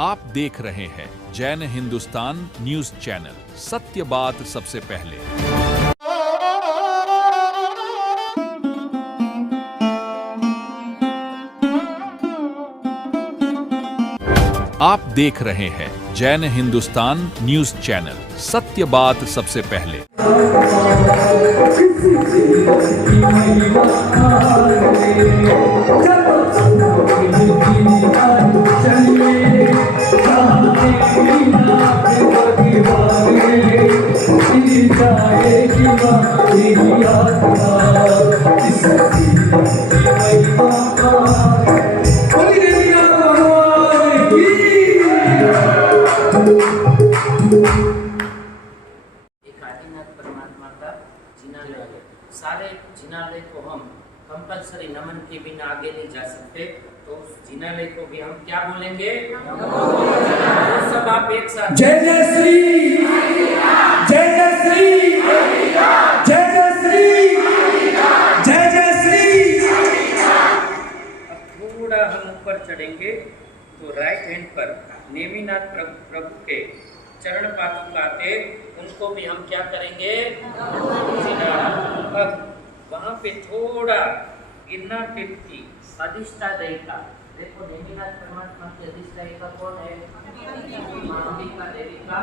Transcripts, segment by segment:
आप देख रहे हैं जैन हिंदुस्तान न्यूज चैनल, सत्य बात सबसे पहले। आप देख रहे हैं जैन हिंदुस्तान न्यूज चैनल, सत्य बात सबसे पहले। परमात्मा का जिनालय है। सारे जिनालय को हम कंपलसरी नमन के बिना आगे नहीं जा सकते, तो उस जिनालय को भी हम क्या बोलेंगे? तो सब आप एक साथ जय जय श्री, जय जय श्री, जय जय श्री, जय जय श्री। अब थोड़ा हम ऊपर चढ़ेंगे तो राइट हैंड पर नेमिनाथ प्रभु के चरण पादुका थे, उनको भी हम क्या करेंगे? अब वहां पे थोड़ा गिरना टिप की अधिष्ठादिका, देखो नेमिनाथ परमात्मा की अधिष्ठादिका कौन है? अंबिका देवी का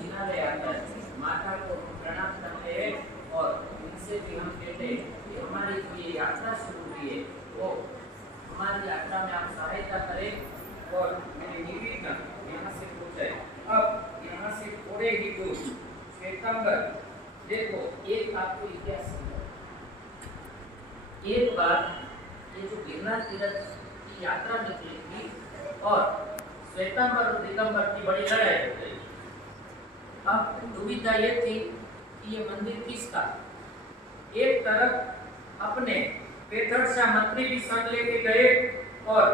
जिनालय आता है। माता को प्रणाम करते हैं और उनसे भी हम कहते हैं कि हमारी जो ये यात्रा शुरू हुई है वो हमारी यात्रा में आप सहायता करें और मेरी निवेदन यहाँ से पूछे। अब यहाँ से थोड़े ही दूर श्वेतांबर, देखो एक आपको इतिहास एक बार ये जो गिरनार तीर्थ की यात्रा निकली थी और श्वेतांबर और दिगंबर की बड़ी लड़ाई हो गई। अब दुविधा ये थी कि ये मंदिर किसका? एक तरफ अपने पेथरशाह मंत्री भी संग लेके गए और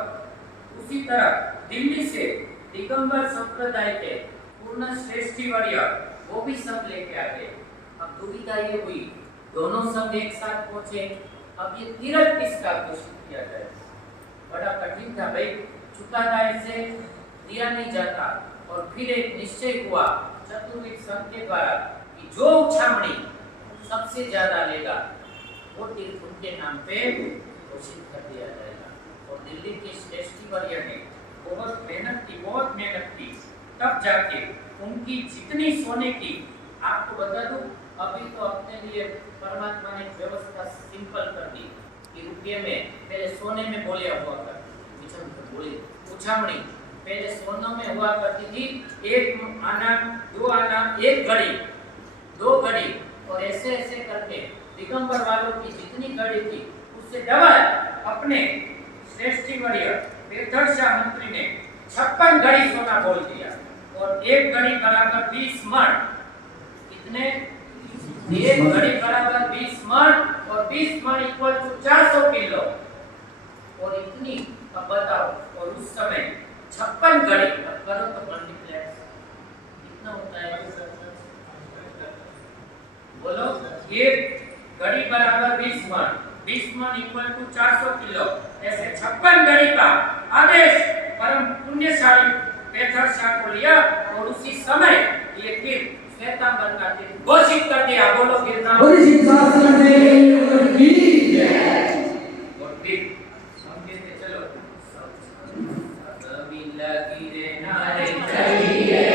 उसी तरफ दिल्ली से दिगंबर संप्रदाय के पूर्ण श्रेष्ठी वर्य वो भी सब लेके आ गए। अब दुविधा ये हुई, दोनों सब एक साथ पहुंचे, अब ये तीर्थ किसका घोषित किया जाए? बड़ा कठिन था भाई, चुकादा ऐसे दिया नहीं जाता। और फिर एक निश्चय हुआ चतुर्विद संघ के द्वारा कि जो उछामणी सबसे ज्यादा लेगा वो तीर्थ उनके नाम पे घोषित कर दिया जाएगा। और दिल्ली के श्रेष्ठी वर्य ने बहुत मेहनत की, तब जाके उनकी जितनी सोने की, आपको बता दूं अभी तो अपने लिए परमात्मा ने व्यवस्था सिंपल कर दी कि रुपये में पहले सोने में बोलिया हुआ करती बोली उछामणी पहले सोनों में हुआ करती थी, एक आना, दो आना, एक घड़ी, दो घड़ी, और ऐसे ऐसे करके दिगंबर वालों की जितनी घड़ी थी उससे डबल अपने श्रेष्ठी वर्य पेथरशाह मंत्री ने 56 घड़ी सोना बोल दिया। और एक घड़ी बराबर 20 मण, कितने? एक घड़ी बराबर 20 मण और 20 मण इक्वल टू 400 किलो। और इतनी, अब बताओ, और उस समय 56 घड़ी करो तो मल्टीप्लेक्स कितना होता है? बोलो, एक घड़ी बराबर 20 मण, 20 मण इक्वल टू 400 किलो। ऐसे 56 घड़ी का आदेश परम पुण्यशाली पेथरशाह को लिया और उसी समय ये तीर्थ श्वेतांबर का तीर्थ घोषित कर दिया। बोलो गिरनार और फिर हम कहते चलो सब मिला गिरे नारे चलिए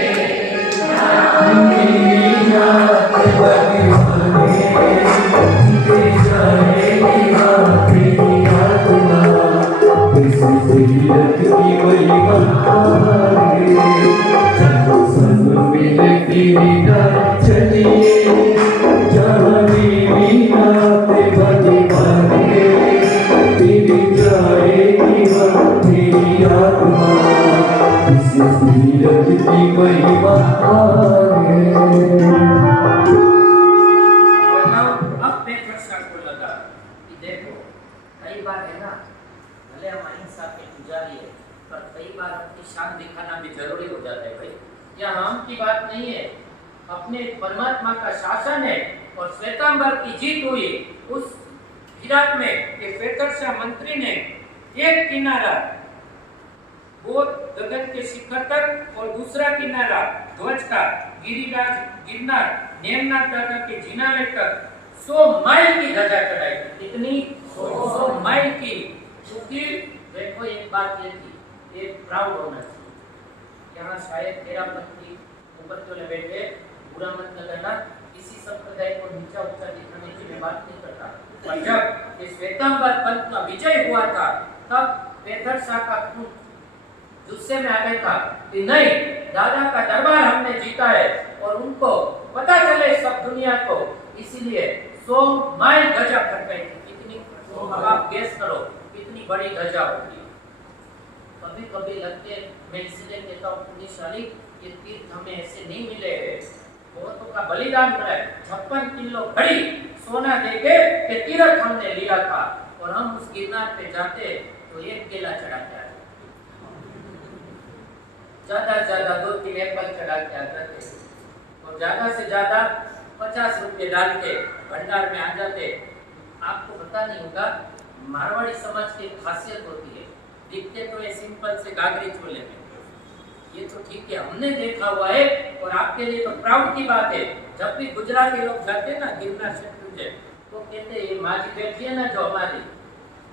अपने परमात्मा का शासन है और श्वेतांबर की जीत हुई। उस विराट में के पेथरशाह मंत्री ने एक किनारा वो गगन के शिखर तक और दूसरा किनारा ध्वज का गिरिराज गिरनार नेमनाथ दादा के जिनालय तक 100 माइल की ध्वजा चढ़ाई। कितनी? 100 माइल की। क्योंकि देखो एक बात ये थी, एक प्राउड होना चाहिए। यहाँ शायद तेरा पत्नी ऊपर जो बैठे, बुरा मत लगाना, किसी संप्रदाय को नीचा ऊंचा दिखाने की मैं बात नहीं करता। पर जब ये श्वेतांबर पंथ का विजय हुआ था, तब पेथर शाह का खून गुस्से में आ गया था कि नहीं, दादा का दरबार हमने जीता है और उनको पता चले सब दुनिया को, इसीलिए 100 माइल ध्वजा फटकाई थी। कितनी? अब आप गेस करो कितनी बड़ी ध्वजा होगी। कभी कभी लगते, मैं इसलिए कहता हूँ पुण्यशाली, ये तीर्थ हमें ऐसे नहीं मिले हैं, बहुतों का बलिदान मिला है। 56 किलो घड़ी सोना देके के तीर्थ हमने लिया था, और हम उस गिरनार पे जाते तो एक केला चढ़ा के आते, ज्यादा से ज्यादा 2-3 एप्पल चढ़ा के आते थे, और ज्यादा से ज्यादा 50 रुपए डाल के भंडार में आ जाते। आपको पता नहीं होगा, मारवाड़ी समाज की एक खासियत होती है, दिखते तो ये सिंपल से गागरी चोले में, ये तो ठीक है, हमने देखा हुआ है, और आपके लिए तो प्राउड की बात है। जब भी गुजराती लोग जाते हैं ना गिरनार से, तो कहते हैं ये माँ जी बैठी है ना जो हमारी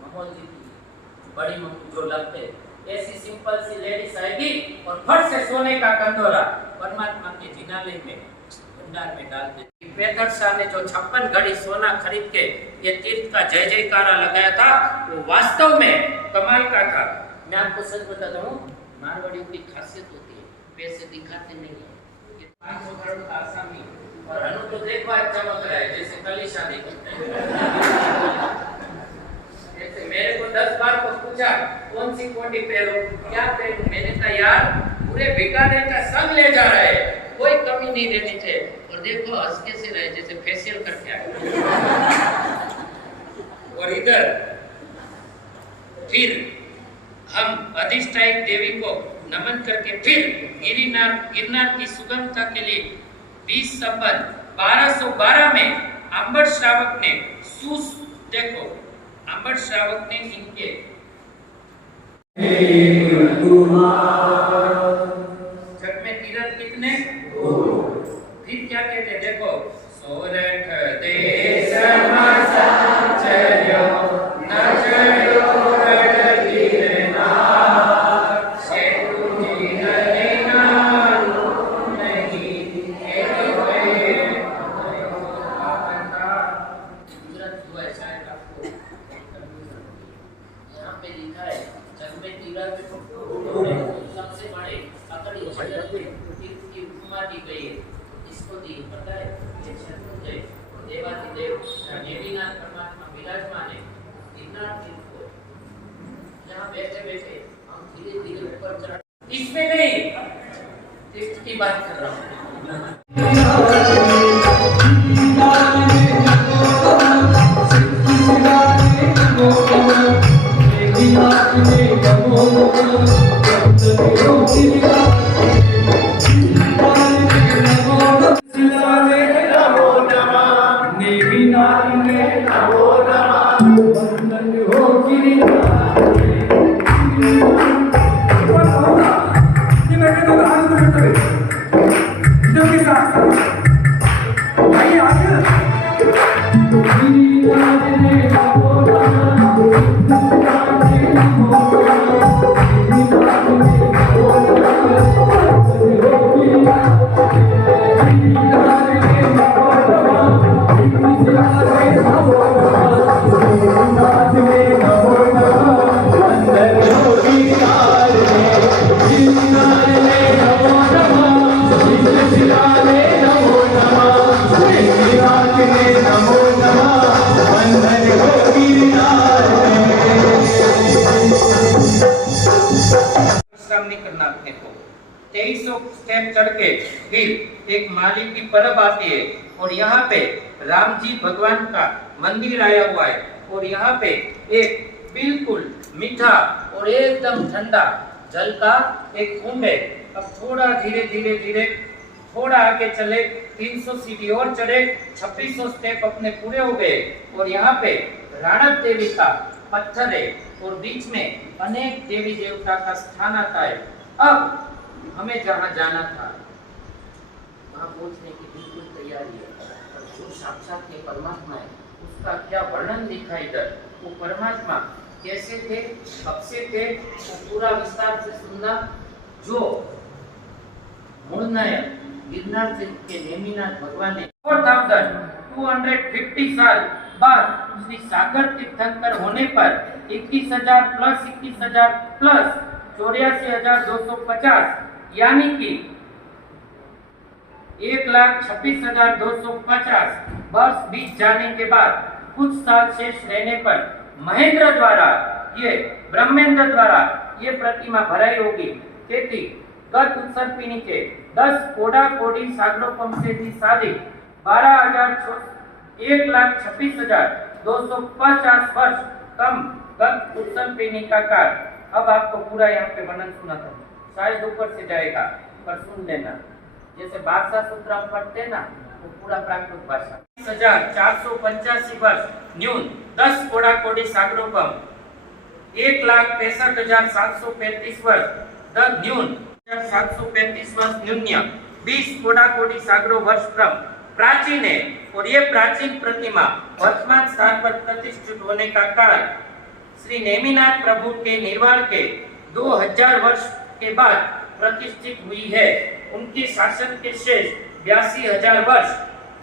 ममोल जी की बड़ी मम्मी जो लगते, ऐसी सिंपल सी लेडीज आएगी और फट से सोने का कंदोरा परमात्मा के जिनालय में भंडार में डाल देती। पेथर शाह ने जो 56 घड़ी सोना खरीद के ये तीर्थ का जय जयकारा लगाया था, वो वास्तव में कमाल का था। मैं आपको सच बताता हूँ, मारवाड़ियों की खासियत होती है, पैसे दिखाते नहीं है। 500 करोड़ का आसामी, और अनु तो देखो आज चमक रहा है जैसे कल ही शादी करते हैं। जैसे मेरे को 10 बार को पूछा कौन सी कोटी पहनो, क्या पहनूं, मैंने कहा यार पूरे बीकानेर का संग ले जा रहा है, कोई कमी नहीं रहनी चाहिए। और देखो हंस के से रहे जैसे फेशियल करके आए। और इधर फिर हम अधिष्ठायक देवी को नमन करके फिर गिरनार की सुगमता के लिए 20 संवत 1212 में अंबर श्रावक ने देखो अंबर श्रावक ने इनके जग में तीर्थ कितने? फिर क्या कहते हैं देखो, सोरठ देश चलो न चलो सबसे बड़े अकड़ी तीर्थ की उपमा दी गई है। इसको दी पता है ये शत्रुंजय और देवाधिदेव देवीनाथ परमात्मा विराजमान है। गिरनार तीर्थ को यहाँ बैठे बैठे हम धीरे धीरे ऊपर चढ़, इसमें नहीं तीर्थ की बात कर रहा हूँ। करना अपने को 2300 स्टेप चढ़ के फिर एक माली की परब आती है, और यहाँ पे राम जी भगवान का मंदिर आया हुआ है, और यहाँ पे एक बिल्कुल मीठा और एकदम ठंडा जल का एक कुंभ है। अब थोड़ा धीरे धीरे धीरे थोड़ा आगे चले, 300 सीढ़ी और चढ़े, 2600 स्टेप अपने पूरे हो गए, और यहाँ पे राणप देवी का पत्थर है और बीच में अनेक देवी देवता का स्थान आता है। अब हमें जहाँ जाना था वहाँ पहुँचने की बिल्कुल तैयारी है। और जो साक्षात ये परमात्मा है उसका क्या वर्णन लिखा इधर। वो परमात्मा कैसे थे, कब से थे, वो पूरा विस्तार से सुनना। जो मूलनायक गिरनार के नेमिनाथ भगवान ने 4250 साल बाद श्री सागर तीर्थंकर होने पर 21,000 प्लस 21,000 प्लस 84,250 यानी कि 1,26,250 वर्ष बीत जाने के बाद कुछ साल शेष रहने पर महेंद्र द्वारा ये ब्रह्मेंद्र द्वारा ये प्रतिमा भराई होगी। તેથી ગત ઉત્સર્પી નીચે 10 કોડા કોડી સાગરોપમ से भी शादी 1,26,250 वर्ष कम गत उत्सर्पिणी का काल। अब आपको पूरा यहाँ पे वर्णन सुनाता हूँ, शायद ऊपर से जाएगा पर सुन लेना। जैसे भाषा सूत्र हम पढ़ते ना वो पूरा प्राकृत भाषा। 485 वर्ष न्यून 10 कोड़ा कोडी सागरोपम 1,65,735 वर्ष द न्यून 735 वर्ष न्यून्य 20 कोड़ा कोडी सागरो वर्ष क्रम प्राचीन है। और ये प्राचीन प्रतिमा वर्तमान स्थान पर प्रतिष्ठित होने का कारण श्री नेमिनाथ प्रभु के निर्वाण के 2000 वर्ष के बाद प्रतिष्ठित हुई है। उनके शासन के शेष 82,000 वर्ष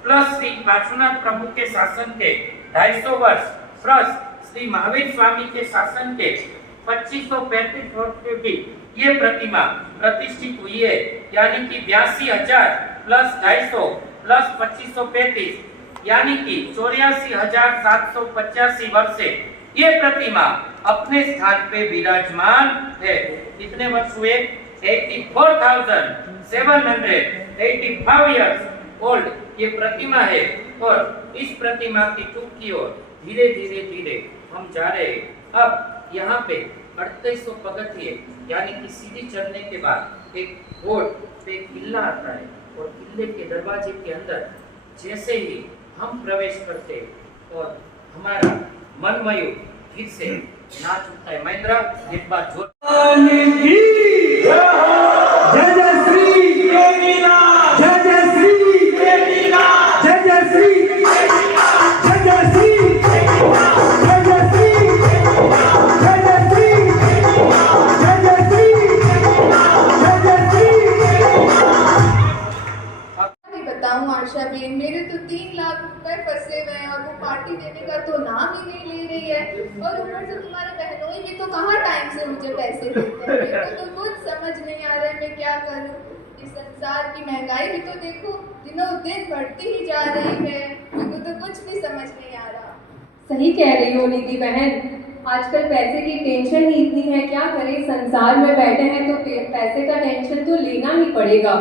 प्लस श्री पार्श्वनाथ प्रभु के शासन के 250 वर्ष प्लस श्री महावीर स्वामी के शासन के 2535 वर्ष के बीच ये प्रतिमा प्रतिष्ठित हुई है। यानी कि 82,000 प्लस 250 प्लस 2535 यानी कि 84,785 वर्ष से ये प्रतिमा अपने स्थान पे विराजमान है। कितने वर्ष हुए? 84,785 इयर्स ओल्ड ये प्रतिमा है। और इस प्रतिमा की टूक की ओर धीरे धीरे धीरे हम जा रहे हैं। अब यहाँ पे 3800 पगथिये यानी कि सीढ़ी चढ़ने के बाद एक रोड पे किला आता है और किले के दरवाजे के अंदर जैसे ही हम प्रवेश करते और हमारा मन मयूर फिर से नाच उठता है। महेंद्र एक बार जोर जय जय श्री नेमिनाथ, जय जय श्री नेमिनाथ, जय जय श्री, जय जय श्री, जय जय श्री, जय जय श्री, जय जय श्री, जय जय श्री। बताऊं आशा बेन, मेरे तो 3 लाख रुपए फंसे हुए हैं और वो पार्टी देने का तो नाम ही नहीं ले रही है। और ऊपर से तुम्हारे बहनोई भी तो कहाँ टाइम से मुझे पैसे देते हैं। मेरे को तो कुछ समझ नहीं आ रहा है मैं क्या करूं। इस संसार की महंगाई भी तो देखो दिनों दिन बढ़ती ही जा रही है। मेरे को तो कुछ भी समझ नहीं आ रहा। सही कह रही हो निधि बहन, आजकल पैसे की टेंशन ही इतनी है, क्या करें। संसार में बैठे हैं तो पैसे का टेंशन तो लेना ही पड़ेगा।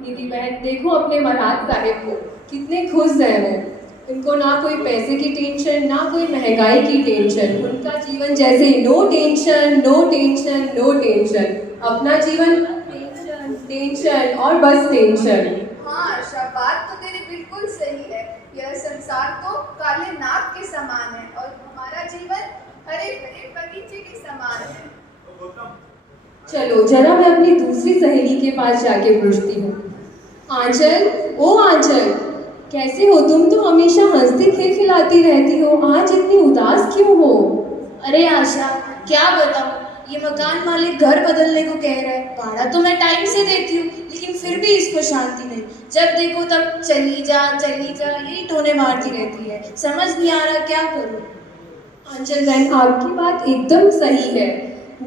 निधि बहन देखो अपने महाराज साहिब को, कितने खुश हैं वो। उनको ना कोई पैसे की टेंशन ना कोई महंगाई की टेंशन। उनका जीवन जैसे no tension no tension no tension. अपना जीवन टेंशन टेंशन और बस टेंशन। हाँ आशा, बात तो तेरी बिल्कुल सही है। यह संसार तो काले नाग के समान है और हमारा जीवन हरे भरे बगीचे के समान है। चलो जरा मैं अपनी दूसरी सहेली के पास जाके पूछती हूँ। आंचल, ओ आंचल, कैसे हो तुम? तो हमेशा हंसती खिलखिलाती रहती हो, आज इतनी उदास क्यों हो? अरे आशा, क्या बताऊं, ये मकान मालिक घर बदलने को कह रहा है। भाड़ा तो मैं टाइम से देती हूँ लेकिन फिर भी इसको शांति नहीं। जब देखो तब चली जा यही टोने मारती रहती है। समझ नहीं आ रहा क्या करूँ। आंचल बहन, आपकी बात एकदम सही है।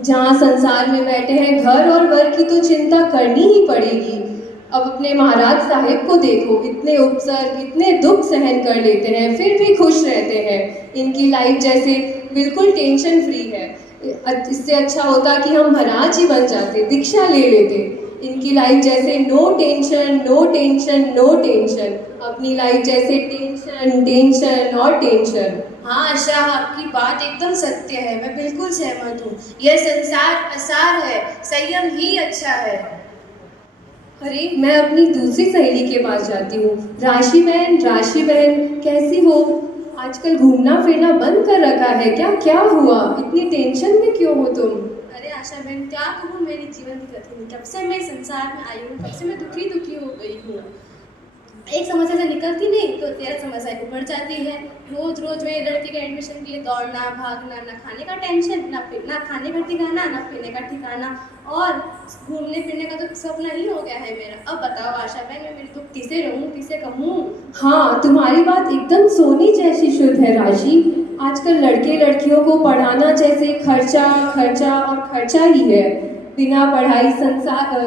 जहाँ संसार में बैठे हैं घर और वर की तो चिंता करनी ही पड़ेगी। अब अपने महाराज साहिब को देखो, इतने उपसर्ग इतने दुख सहन कर लेते हैं फिर भी खुश रहते हैं। इनकी लाइफ जैसे बिल्कुल टेंशन फ्री है। इससे अच्छा होता कि हम महाराज ही बन जाते, दीक्षा ले लेते। इनकी लाइफ जैसे no tension no tension no tension, अपनी लाइफ जैसे टेंशन टेंशन और टेंशन। हाँ आशा, आपकी बात एकदम सत्य है, मैं बिल्कुल सहमत हूँ। यह संसार असार है, संयम ही अच्छा है। अरे मैं अपनी दूसरी सहेली के पास जाती हूँ। राशि बहन कैसी हो? आजकल घूमना फिरना बंद कर रखा है क्या? क्या हुआ? इतनी टेंशन में क्यों हो तुम? अरे आशा बहन, क्या कहूँ मेरी जीवन की कथनी। कब से मैं संसार में आई हूँ, कब से मैं दुखी दुखी हो गई हूँ। एक समस्या से निकलती नहीं तो 13 समस्याएं ऊपर जाती है। रोज रोज मेरे लड़के के एडमिशन के लिए दौड़ना भागना, ना खाने का टेंशन, ना खाने का ठिकाना, ना पीने का ठिकाना, और घूमने फिरने का तो सपना ही हो गया है मेरा। अब बताओ आशा बहन, मैं मेरे दुख किसे रहूँ, किसे कहूँ? हाँ, तुम्हारी बात एकदम सोने जैसी शुद्ध है राशि। आजकल लड़के लड़कियों को पढ़ाना जैसे खर्चा खर्चा और खर्चा ही है। बिना पढ़ाई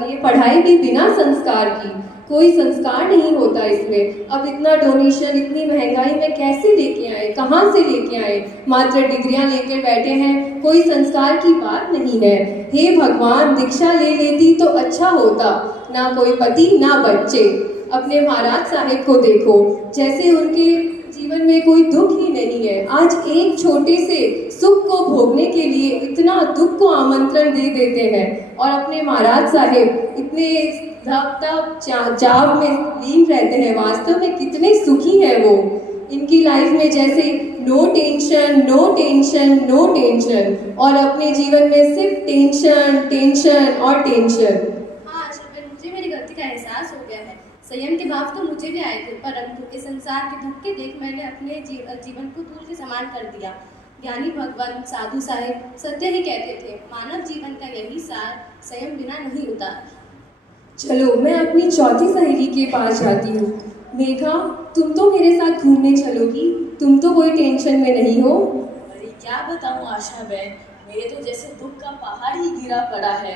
ये पढ़ाई भी बिना संस्कार की, कोई संस्कार नहीं होता इसमें। अब इतना डोनेशन, इतनी महंगाई में कैसे लेके आए, कहाँ से लेके आए? मात्र डिग्रियां लेकर बैठे हैं, कोई संस्कार की बात नहीं है। हे भगवान, दीक्षा ले लेती तो अच्छा होता। ना कोई पति ना बच्चे। अपने महाराज साहिब को देखो, जैसे उनके जीवन में कोई दुख ही नहीं है। आज एक छोटे से सुख को भोगने के लिए इतना दुख को आमंत्रण दे देते हैं, और अपने महाराज साहिब इतने जाप में लीन रहते हैं। वास्तव में कितने सुखी हैं वो। इनकी लाइफ में जैसे no tension no tension no tension, और अपने जीवन में सिर्फ टेंशन टेंशन और टेंशन। हाँ आशा बहन, मुझे मेरी गलती का एहसास हो गया है। संयम के भाव तो मुझे भी आए थे, परंतु इस संसार के धक्के देख मैंने अपने जीवन को दूर से समान कर दिया। ज्ञानी भगवान साधु साहेब सत्य ही कहते थे, मानव जीवन का यही सार, संयम बिना नहीं उतार। चलो, मैं अपनी चौथी सहेली के पास जाती हूँ। मेघा, तुम तो मेरे साथ घूमने चलोगी? तुम तो कोई टेंशन में नहीं हो? अरे क्या बताऊँ आशा बहन, मेरे तो जैसे दुख का पहाड़ ही गिरा पड़ा है।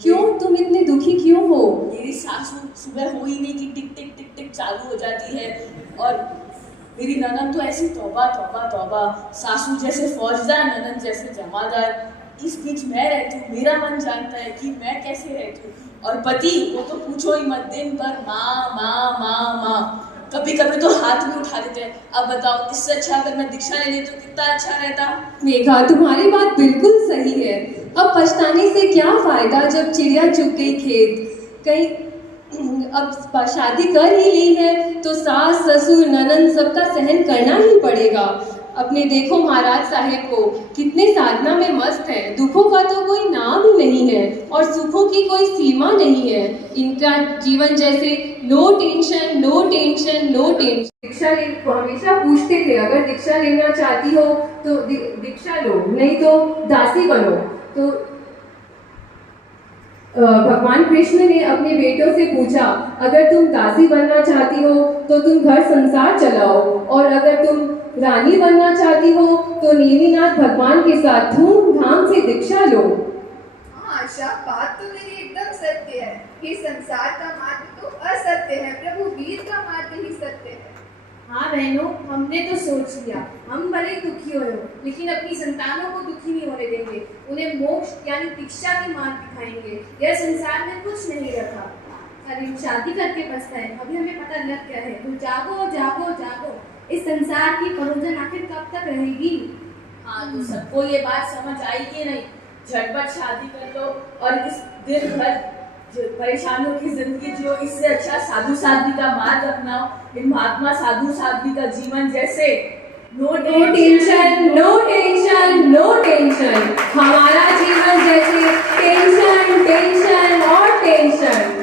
क्यों? तुम इतने दुखी क्यों हो? मेरी सासू सुबह हो ही नहीं कि टिक टिक टिक टिक चालू हो जाती है, और मेरी ननद तो ऐसी तौबा तौबा तौबा, सासू जैसे फौजदार, ननद जैसे जमादार। इस बीच मैं रहती हूँ, मेरा मन जानता है कि मैं कैसे रहती हूँ। और पति, वो तो पूछो ही मत, दिन भर माँ माँ माँ माँ, कभी कभी तो हाथ भी उठा देते हैं। अब बताओ, इससे अच्छा अगर मैं दीक्षा ले ली तो कितना अच्छा रहता। मेघा, तुम्हारी बात बिल्कुल सही है। अब पछताने से क्या फायदा जब चिड़िया चुग गई खेत। कहीं अब शादी कर ही ली है तो सास ससुर ननद सबका सहन करना ही पड़ेगा। अपने देखो महाराज साहेब को, कितने साधना में मस्त हैं। दुखों का तो कोई नाम ही नहीं है और सुखों की कोई सीमा नहीं है। इनका जीवन जैसे no tension no tension no tension. Diksha हमेशा पूछते थे, अगर दीक्षा लेना चाहती हो तो दीक्षा लो, नहीं तो दासी बनो। तो भगवान कृष्ण ने अपने बेटों से पूछा, अगर तुम दासी बनना चाहती हो तो तुम घर संसार चलाओ, और अगर तुम रानी बनना चाहती हो तो नेमिनाथ भगवान के साथ धूमधाम से दीक्षा लो। हाँ आशा, बात तो तेरी एकदम सत्य है। ये संसार का मार्ग तो असत्य है, प्रभु वीर का मार्ग ही सत्य है। हाँ बहनों, हमने तो सोच लिया, हम भले ही दुखी हो, लेकिन अपनी संतानों को दुखी नहीं होने देंगे। उन्हें मोक्ष यानी दीक्षा के मार्ग दिखाएंगे। यह संसार में कुछ नहीं रखा। अरे शादी करके पछताए, अभी हमें पता लग गया है। तो जागो जागो जागो, इस संसार की परोजन आखिर कब तक रहेगी? हाँ, तो सबको ये बात समझ आई कि नहीं? झटपट शादी कर लो और इस दिन भर परेशानियों की जिंदगी जियो। इससे अच्छा साधु साध्वी का मार्ग अपनाओ। इन महात्मा साधु साध्वी का जीवन जैसे no tension no tension no tension, हमारा जीवन जैसे टेंशन टेंशन और टेंशन।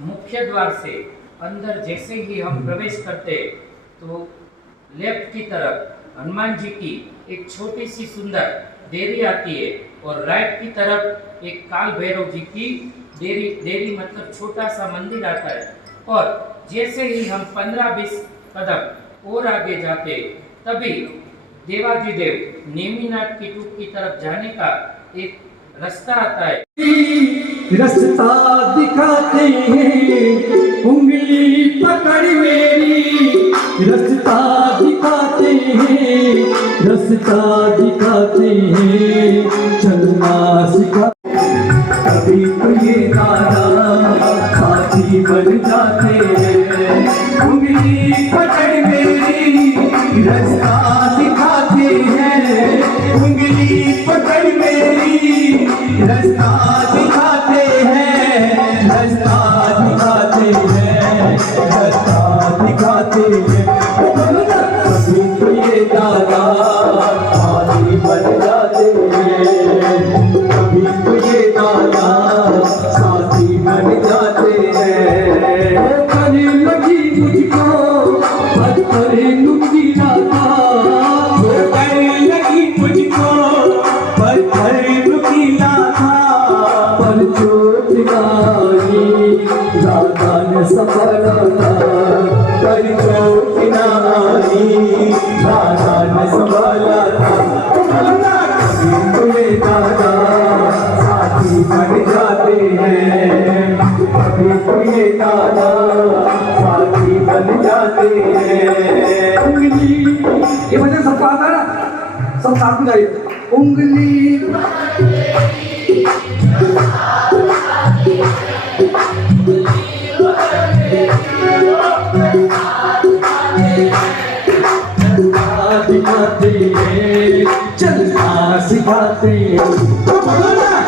मुख्य द्वार से अंदर जैसे ही हम प्रवेश करते तो लेफ्ट की तरफ हनुमान जी की एक छोटी सी सुंदर देरी आती है, और राइट की तरफ एक काल भैरव जी की देरी मतलब छोटा सा मंदिर आता है। और जैसे ही हम 15-20 कदम और आगे जाते तभी देवाधिदेव नेमिनाथ की टूप की तरफ जाने का एक रास्ता आता है। रास्ता दिखाते हैं उंगली पकड़ मेरी, रास्ता दिखाते हैं, रास्ता दिखाते हैं, चलना सिखा। कभी तो ये दादा साथी बन जाते हैं, उंगली पकड़ मेरी, रास्ता दिखाते हैं, उंगली पकड़ मेरी, रास्ता दिखाते हैं, रास्ता दिखाते हैं, रास्ता दिखाते हैं। कभी तो ये दादा साथी बन जाते हैं, कभी तो ये दादा साथी बन जाते हैं। करने लगी मुझको पत्थर नुकीला था, करने लगी मुझको पत्थर नुकीला था, पर चोट आई दादा ने संभाला था, पर चोट आई दादा ने संभाला था। कभी तो ये दादा साथी बन जाते हैं, कभी तो ये दादा साथी बन जाते हैं। उंगली ये वजह सबका आता है ना, सब साथ में गाइए। उंगली दिखाते हैं, चलना सिखाते हैं।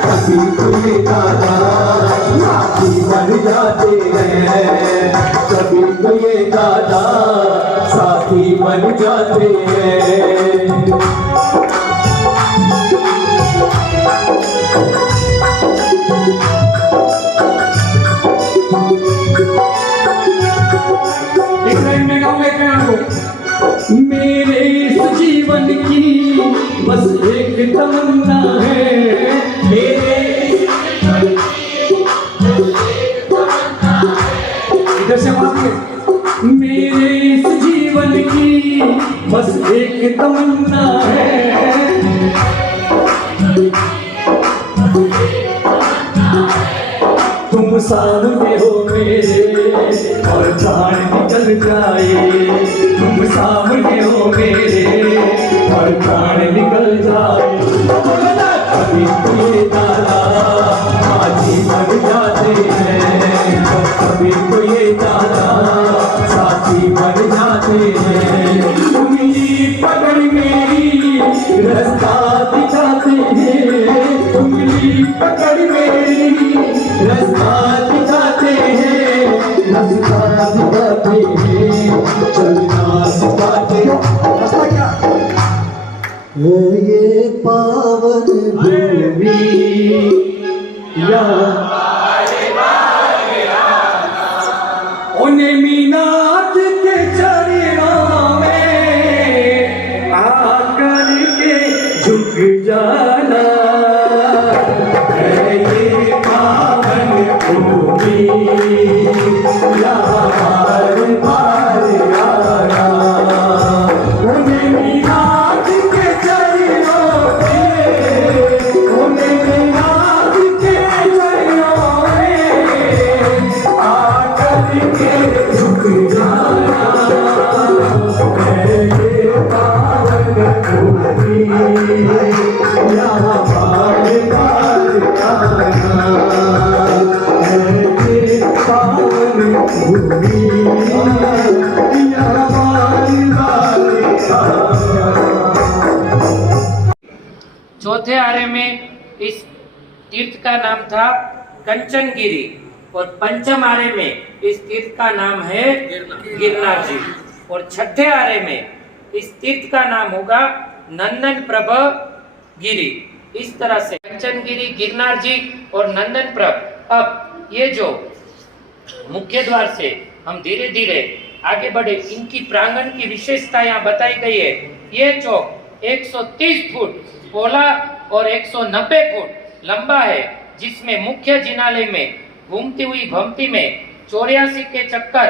कभी तो ये दादा साथी बन जाते हैं, कभी तो ये दादा साथी बन जाते हैं। एक लाइन में गाऊंगा, एक लाइन को। मेरे इस जीवन की बस एक तमन्ना है, मेरे इधर से मांगे। मेरे इस जीवन की बस एक तमन्ना है, तुम सामने हो मेरे और जान निकल जाए, तुम सामने हो मेरे और जान निकल जाए। कभी तो ये दादा साथी बन जाते हैं, कभी तो ये दादा साथी बन जाते हैं। उंगली पकड़ मेरी, रास्ता दिखाते हैं, उंगली पकड़ मेरी, रास्ता दिखाते हैं, रास्ता दिखाते हैं, चलना सिखाते हैं। रास्ता क्या ये पावन भूमि या उन्हें मीनाथ के चरणों में आकर के झुक जाना है। ये पावन भूमि या बार बार आना, उन्हें मीनाथ के चरणों में, उन्हें मीनाथ के चरणों में आकर के झुक जाना है। ये पावन भूमि या बार बार आना है। ये पावन भूमि या बार बार आना। चौथे आरे में इस तीर्थ का नाम था कंचनगिरी और पंचम आरे में इस तीर्थ का नाम है गिरनार जी और छठे आरे में इस तीर्थ का नाम होगा नंदन प्रभ गिरी। इस तरह से कंचनगिरी, गिरनार जी और नंदन प्रभ। अब ये जो मुख्य द्वार से हम धीरे धीरे आगे बढ़े, इनकी प्रांगण की विशेषता यहाँ बताई गई है। ये चौक 130 फुट पौला और 190 फुट लंबा है, जिसमें मुख्य जिनालय में घूमती हुई भमती में 84 के चक्कर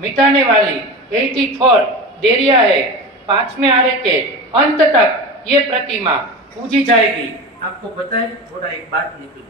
मिटाने वाली 84 देरिया है। 5वें आरे के अंत तक ये प्रतिमा पूजी जाएगी। आपको पता है थोड़ा एक बात निकली।